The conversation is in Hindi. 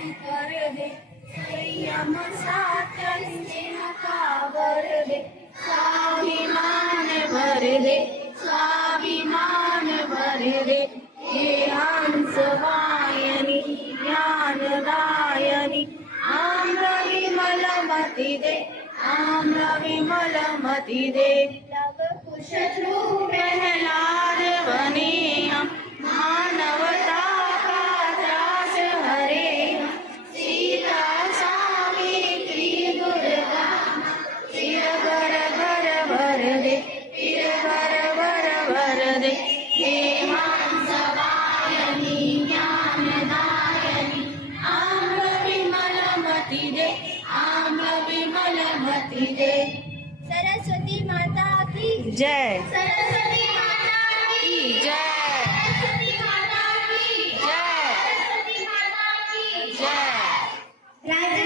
कर दे, संयम सात्य का वर दे, स्वाभिमान भर दे, स्वाभिमान भर दे, हे हंस वायनी ज्ञानदायनी आम्र विमल मति दे, आम्र विमल मति दे। लव कुश ध्रुव प्रहलाद बने हम, मानवता का त्रास हरे हम, सीता सावित्री दुर्गा फिर घर घर भर दे, फिर घर घर भर दे, हे हंस वायनी ज्ञानदायनी आम्र विमल मति दे, आम्र विमल मति दे। सरस्वती माता की जय, सरस्वती माता की जय, सरस्वती माता की जय, सरस्वती माता की जय।